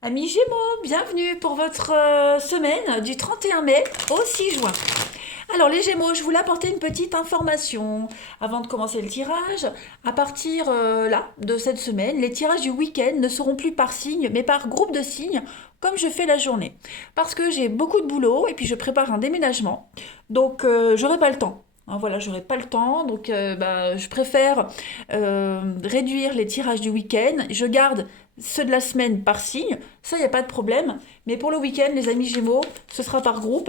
Amis Gémeaux, bienvenue pour votre semaine du 31 mai au 6 juin. Alors les Gémeaux, je voulais apporter une petite information avant de commencer le tirage. À partir là, de cette semaine, les tirages du week-end ne seront plus par signe, mais par groupe de signes, comme je fais la journée. Parce que j'ai beaucoup de boulot et puis je prépare un déménagement, donc j'aurai pas le temps. Hein, voilà, j'aurai pas le temps, donc je préfère réduire les tirages du week-end. Je garde ceux de la semaine par signe, ça, il n'y a pas de problème. Mais pour le week-end, les amis Gémeaux, ce sera par groupe.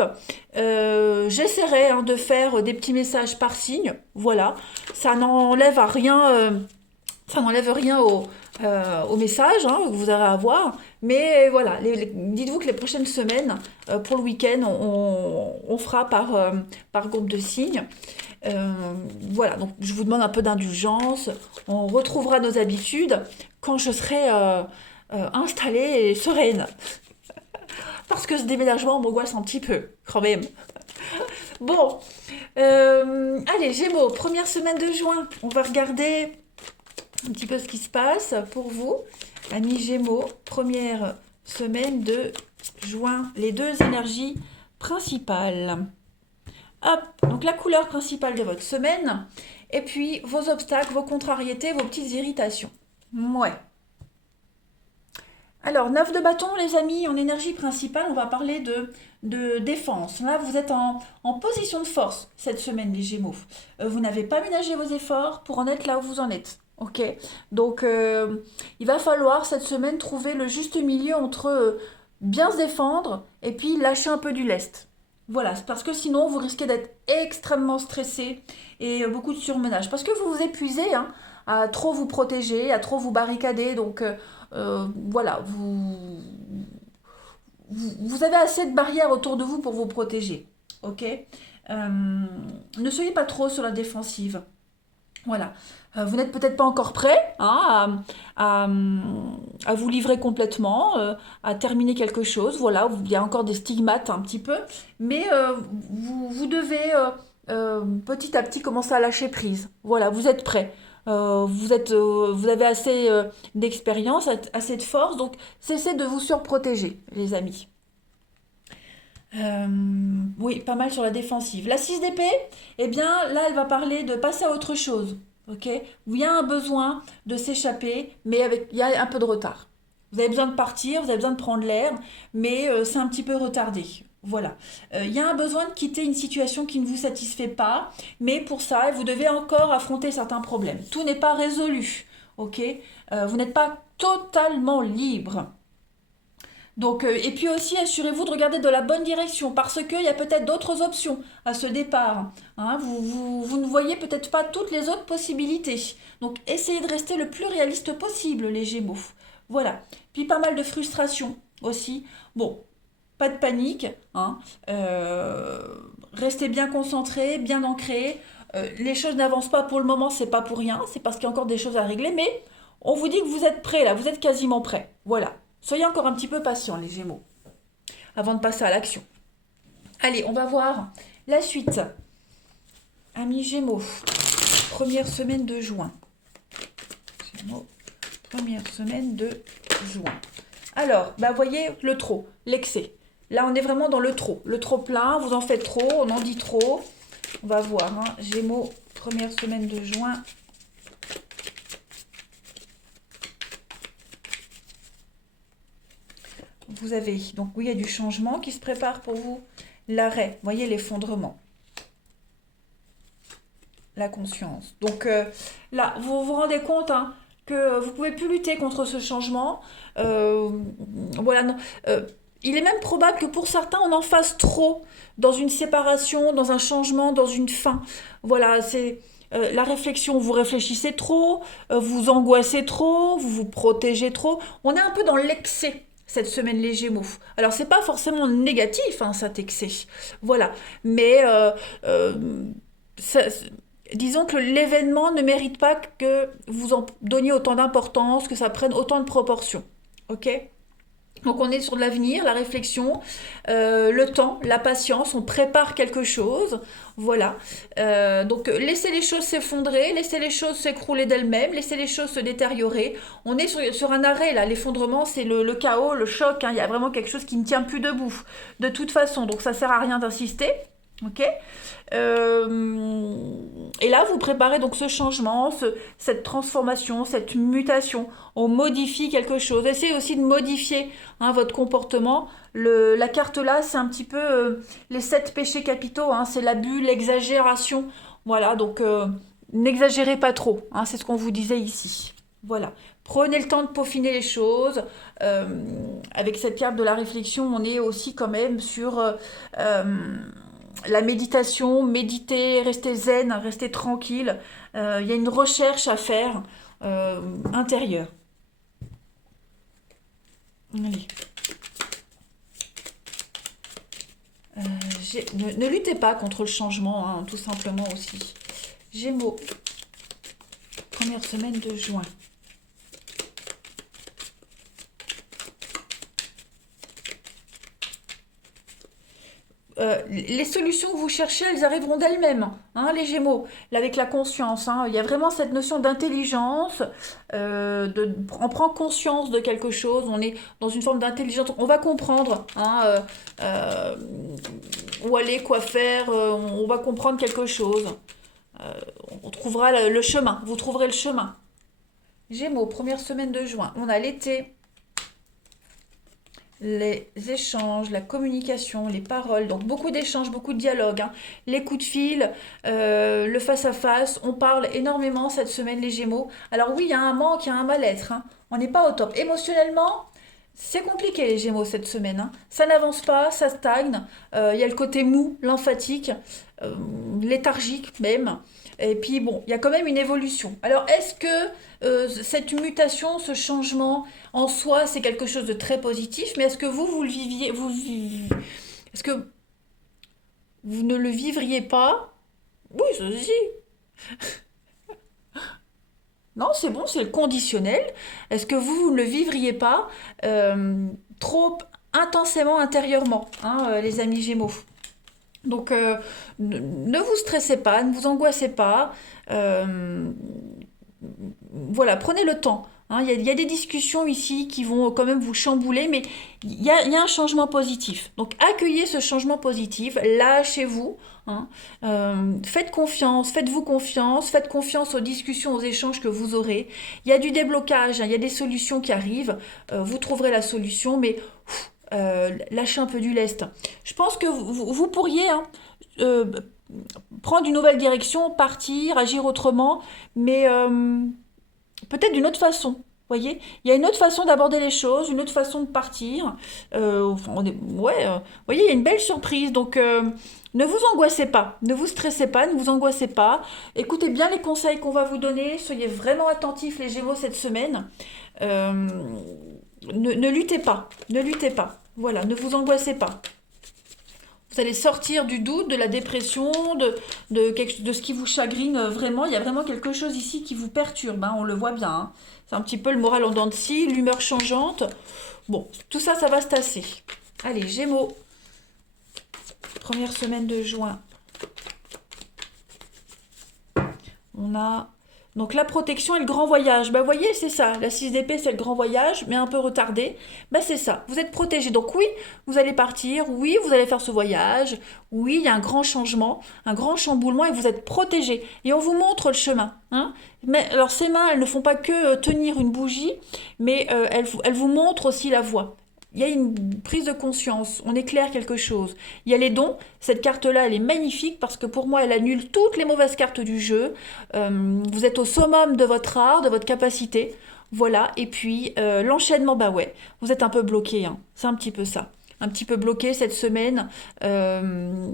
J'essaierai de faire des petits messages par signe. Voilà, ça n'enlève à rien, ça n'enlève rien au message que vous aurez à avoir. Mais voilà, dites-vous que les prochaines semaines, pour le week-end, on fera par groupe de signes. Euh, voilà, donc je vous demande un peu d'indulgence. On retrouvera nos habitudes quand je serai installée et sereine. Parce que ce déménagement m'angoisse un petit peu, quand même. Bon, allez, Gémeaux, première semaine de juin. On va regarder un petit peu ce qui se passe pour vous. Amis Gémeaux, première semaine de juin. Les deux énergies principales. Hop, donc la couleur principale de votre semaine. Et puis vos obstacles, vos contrariétés, vos petites irritations. Ouais. Alors, 9 de bâton, les amis, en énergie principale, on va parler de défense. Là, vous êtes en position de force cette semaine, les Gémeaux. Vous n'avez pas ménagé vos efforts pour en être là où vous en êtes. Ok. Donc, il va falloir cette semaine trouver le juste milieu entre bien se défendre et puis lâcher un peu du lest. Voilà, c'est parce que sinon, vous risquez d'être extrêmement stressé et beaucoup de surmenage. Parce que vous vous épuisez à trop vous protéger, à trop vous barricader. Donc, voilà, vous avez assez de barrières autour de vous pour vous protéger. Ok. Ne soyez pas trop sur la défensive. Voilà. Vous n'êtes peut-être pas encore prêt à vous livrer complètement, à terminer quelque chose. Voilà, il y a encore des stigmates un petit peu, mais vous devez petit à petit commencer à lâcher prise. Voilà, vous êtes prêt. Vous avez assez d'expérience, assez de force, donc cessez de vous surprotéger, les amis. Euh, oui, pas mal sur la défensive. La 6 d'épée, eh bien là, elle va parler de passer à autre chose. Ok. Où il y a un besoin de s'échapper, mais il y a un peu de retard. Vous avez besoin de partir, vous avez besoin de prendre l'air, mais c'est un petit peu retardé. Voilà. Il y a un besoin de quitter une situation qui ne vous satisfait pas, mais pour ça, vous devez encore affronter certains problèmes. Tout n'est pas résolu. Ok. Vous n'êtes pas totalement libre. Donc, et puis aussi, assurez-vous de regarder de la bonne direction parce qu'il y a peut-être d'autres options à ce départ. Hein. Vous ne voyez peut-être pas toutes les autres possibilités. Donc, essayez de rester le plus réaliste possible, les Gémeaux. Voilà. Puis pas mal de frustration aussi. Bon, pas de panique. Hein. Restez bien concentré, bien ancré. Les choses n'avancent pas pour le moment, c'est pas pour rien. C'est parce qu'il y a encore des choses à régler. Mais on vous dit que vous êtes prêts là, vous êtes quasiment prêts. Voilà. Soyez encore un petit peu patient, les Gémeaux, avant de passer à l'action. Allez, on va voir la suite. Amis Gémeaux, première semaine de juin. Gémeaux, première semaine de juin. Alors, voyez le trop, l'excès. Là, on est vraiment dans le trop. Le trop plein, vous en faites trop, on en dit trop. On va voir, Gémeaux, première semaine de juin. Vous avez, donc oui, il y a du changement qui se prépare pour vous. L'arrêt, voyez l'effondrement. La conscience. Donc là, vous vous rendez compte que vous pouvez plus lutter contre ce changement. Euh, voilà, non. Il est même probable que pour certains, on en fasse trop dans une séparation, dans un changement, dans une fin. Voilà, c'est la réflexion. Vous réfléchissez trop, vous angoissez trop, vous vous protégez trop. On est un peu dans l'excès cette semaine, les Gémeaux. Alors c'est pas forcément négatif cet excès, voilà, mais ça, disons que l'événement ne mérite pas que vous en donniez autant d'importance, que ça prenne autant de proportions. Ok. Donc on est sur de l'avenir, la réflexion, le temps, la patience, on prépare quelque chose, voilà. Donc laissez les choses s'effondrer, laissez les choses s'écrouler d'elles-mêmes, laissez les choses se détériorer. On est sur un arrêt là, l'effondrement c'est le chaos, le choc, hein. Il y a vraiment quelque chose qui ne tient plus debout, de toute façon, donc ça sert à rien d'insister. Ok. Et là, vous préparez donc ce changement, cette transformation, cette mutation. On modifie quelque chose. Essayez aussi de modifier, hein, votre comportement. La carte là, c'est un petit peu les 7 péchés capitaux, hein. C'est l'abus, l'exagération. Voilà, donc n'exagérez pas trop, hein, c'est ce qu'on vous disait ici. Voilà. Prenez le temps de peaufiner les choses. Euh, Avec cette carte de la réflexion, on est aussi quand même sur euh, la méditation, méditer, rester zen, rester tranquille. Il y a une recherche à faire intérieure. Allez. Ne luttez pas contre le changement, hein, tout simplement aussi. Gémeaux, première semaine de juin. Les solutions que vous cherchez, elles arriveront d'elles-mêmes, hein, les Gémeaux, là, avec la conscience, hein. Il y a vraiment cette notion d'intelligence, on prend conscience de quelque chose, on est dans une forme d'intelligence, on va comprendre, hein, euh, où aller, quoi faire, on va comprendre quelque chose. Euh, on trouvera le chemin, vous trouverez le chemin. Gémeaux, première semaine de juin, on a l'été, les échanges, la communication, les paroles, donc beaucoup d'échanges, beaucoup de dialogues, hein. Les coups de fil, le face-à-face, on parle énormément cette semaine les Gémeaux. Alors oui, il y a un manque, il y a un mal-être, hein. On n'est pas au top. Émotionnellement, c'est compliqué les Gémeaux cette semaine, hein. Ça n'avance pas, ça stagne. Il y a le côté mou, lymphatique, euh, léthargique même. Et puis bon, il y a quand même une évolution. Alors est-ce que cette mutation, ce changement en soi, c'est quelque chose de très positif, mais est-ce que vous le viviez, est-ce que vous ne le vivriez pas? Oui, ça si. Non, c'est bon, c'est le conditionnel. Est-ce que vous ne le vivriez pas euh, trop intensément intérieurement, hein, les amis Gémeaux? Donc, ne vous stressez pas, ne vous angoissez pas. Euh, voilà, prenez le temps, hein. Il y a des discussions ici qui vont quand même vous chambouler, mais il y a un changement positif. Donc accueillez ce changement positif, lâchez-vous, hein. Faites confiance, faites confiance aux discussions, aux échanges que vous aurez. Il y a du déblocage, hein, il y a des solutions qui arrivent, vous trouverez la solution, mais lâchez un peu du lest. Je pense que vous pourriez, hein, euh, prendre une nouvelle direction, partir, agir autrement, mais peut-être d'une autre façon. Vous voyez, il y a une autre façon d'aborder les choses, une autre façon de partir. Enfin, ouais, vous voyez, il y a une belle surprise. Donc, ne vous angoissez pas, ne vous stressez pas, ne vous angoissez pas. Écoutez bien les conseils qu'on va vous donner. Soyez vraiment attentifs, les Gémeaux, cette semaine. Euh, ne luttez pas, ne luttez pas. Voilà, ne vous angoissez pas. Vous allez sortir du doute, de la dépression, de ce qui vous chagrine vraiment. Il y a vraiment quelque chose ici qui vous perturbe, hein, on le voit bien, hein. C'est un petit peu le moral en dents de scie, l'humeur changeante. Bon, tout ça, ça va se tasser. Allez, Gémeaux, première semaine de juin. On a donc la protection et le grand voyage. Bah, vous voyez, c'est ça. La 6 d'épée, c'est le grand voyage, mais un peu retardé. Bah, c'est ça. Vous êtes protégé. Donc oui, vous allez partir. Oui, vous allez faire ce voyage. Oui, il y a un grand changement, un grand chamboulement et vous êtes protégé. Et on vous montre le chemin, hein. Mais alors ces mains, elles ne font pas que tenir une bougie, mais elles vous montrent aussi la voie. Il y a une prise de conscience, on éclaire quelque chose. Il y a les dons, cette carte-là, elle est magnifique parce que pour moi, elle annule toutes les mauvaises cartes du jeu. Vous êtes au summum de votre art, de votre capacité. Voilà, et puis l'enchaînement, bah ouais, vous êtes un peu bloqué, hein. C'est un petit peu ça. Un petit peu bloqué cette semaine. Je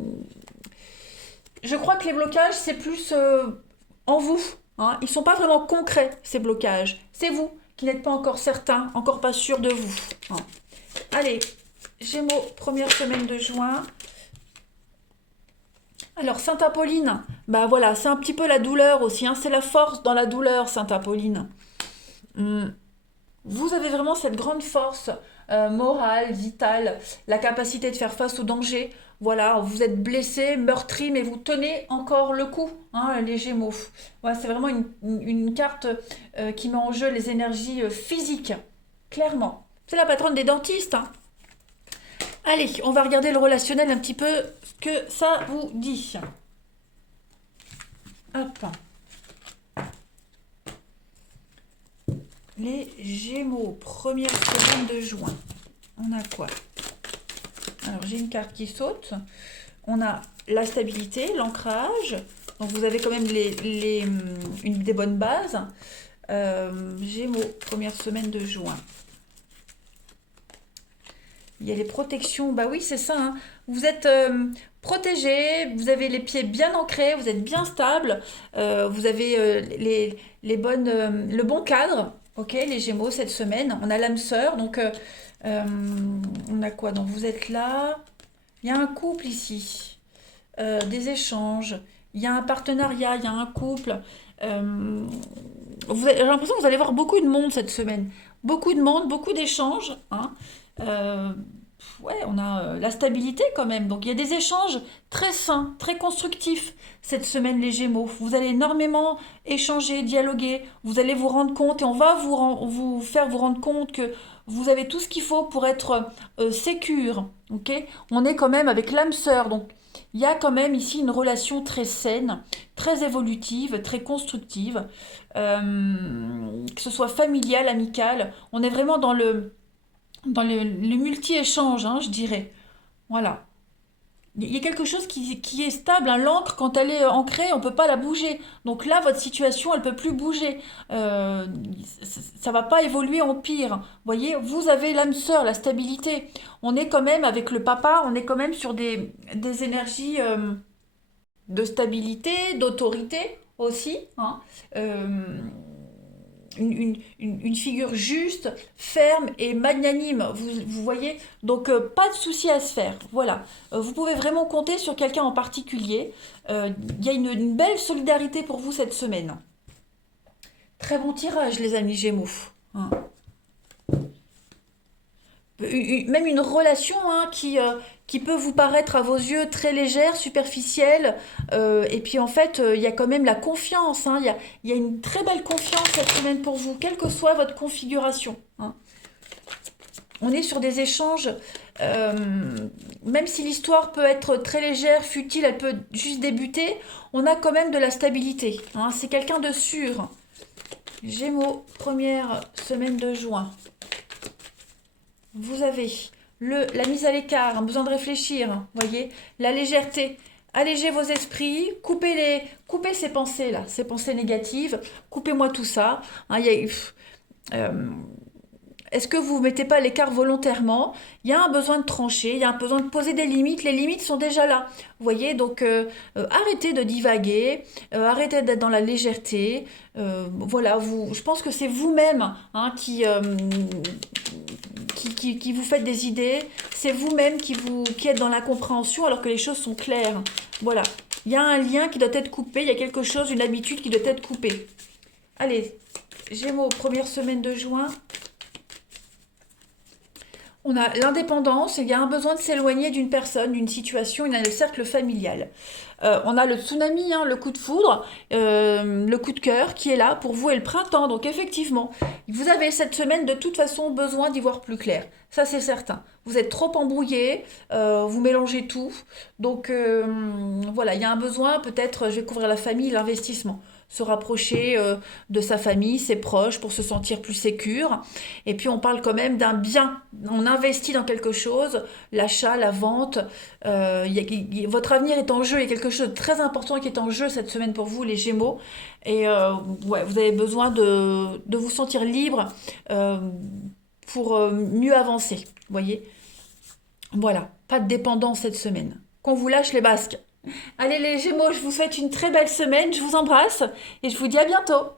crois que les blocages, c'est plus en vous, hein. Ils ne sont pas vraiment concrets, ces blocages. C'est vous qui n'êtes pas encore certain, encore pas sûr de vous, hein. Allez, Gémeaux, première semaine de juin. Alors, Sainte Apolline, bah voilà, c'est un petit peu la douleur aussi, hein. C'est la force dans la douleur, Sainte Apolline. Hum, Vous avez vraiment cette grande force morale, vitale, la capacité de faire face aux dangers. Voilà, vous êtes blessé, meurtri, mais vous tenez encore le coup, hein, les Gémeaux. Voilà, c'est vraiment une carte qui met en jeu les énergies physiques, clairement. C'est la patronne des dentistes, hein. Allez, on va regarder le relationnel un petit peu, ce que ça vous dit. Hop. Les Gémeaux, première semaine de juin. On a quoi? Alors, j'ai une carte qui saute. On a la stabilité, l'ancrage. Donc, vous avez quand même des bonnes bases. Gémeaux, première semaine de juin. Il y a les protections. Bah oui, c'est ça, hein. Vous êtes protégé, vous avez les pieds bien ancrés, vous êtes bien stable, vous avez le bon cadre. Ok, les Gémeaux cette semaine. On a l'âme sœur, donc euh, on a quoi? Donc vous êtes là. Il y a un couple ici, des échanges. Il y a un partenariat, il y a un couple. Euh, j'ai l'impression que vous allez voir beaucoup de monde cette semaine. Beaucoup de monde, beaucoup d'échanges, hein. Euh, ouais, on a la stabilité quand même. Donc il y a des échanges très sains, très constructifs cette semaine, les Gémeaux. Vous allez énormément échanger, dialoguer. Vous allez vous rendre compte et on va vous faire vous rendre compte que vous avez tout ce qu'il faut pour être sécure. Ok? On est quand même avec l'âme sœur. Donc il y a quand même ici une relation très saine, très évolutive, très constructive, que ce soit familiale, amicale. On est vraiment dans le multi-échange, hein, je dirais. Voilà. Il y a quelque chose qui est stable, hein. L'encre, quand elle est ancrée, on ne peut pas la bouger. Donc là, votre situation, elle ne peut plus bouger. Ça ne va pas évoluer en pire. Vous voyez, vous avez l'âme sœur, la stabilité. On est quand même avec le papa, on est quand même sur des énergies de stabilité, d'autorité aussi, hein. Euh, une figure juste, ferme et magnanime, vous voyez. Donc pas de souci à se faire, voilà. Vous pouvez vraiment compter sur quelqu'un en particulier. Il y a une belle solidarité pour vous cette semaine. Très bon tirage, les amis Gémeaux, hein. Même une relation, hein, qui peut vous paraître à vos yeux très légère, superficielle, et puis en fait, il y a quand même la confiance, hein. Il y a une très belle confiance cette semaine pour vous, quelle que soit votre configuration, hein. On est sur des échanges, euh, même si l'histoire peut être très légère, futile, elle peut juste débuter, on a quand même de la stabilité, hein. C'est quelqu'un de sûr. Gémeaux, première semaine de juin. Vous avez la mise à l'écart, un besoin de réfléchir, voyez, la légèreté. Allégez vos esprits, coupez ces pensées là, ces pensées négatives, coupez-moi tout ça, hein. Euh, est-ce que vous ne mettez pas à l'écart volontairement? Il y a un besoin de trancher, il y a un besoin de poser des limites. Les limites sont déjà là. Vous voyez, donc arrêtez de divaguer, arrêtez d'être dans la légèreté. Voilà, je pense que c'est vous-même, hein, qui vous faites des idées. C'est vous-même qui êtes dans l'incompréhension alors que les choses sont claires. Voilà, il y a un lien qui doit être coupé, il y a quelque chose, une habitude qui doit être coupée. Allez, Gémeaux, première semaine de juin. On a l'indépendance, il y a un besoin de s'éloigner d'une personne, d'une situation, il y a le cercle familial. On a le tsunami, hein, le coup de foudre, le coup de cœur qui est là pour vous et le printemps. Donc effectivement, vous avez cette semaine de toute façon besoin d'y voir plus clair. Ça c'est certain. Vous êtes trop embrouillé, vous mélangez tout. Donc voilà, il y a un besoin peut-être, je vais couvrir la famille, l'investissement. Se rapprocher de sa famille, ses proches, pour se sentir plus sécure. Et puis on parle quand même d'un bien. On investit dans quelque chose, l'achat, la vente. Votre avenir est en jeu. Il y a quelque chose de très important qui est en jeu cette semaine pour vous, les Gémeaux. Et ouais, vous avez besoin de vous sentir libre euh, pour mieux avancer. Vous voyez? Voilà, pas de dépendance cette semaine. Qu'on vous lâche les basques. Allez les Gémeaux, je vous souhaite une très belle semaine. Je vous embrasse et je vous dis à bientôt.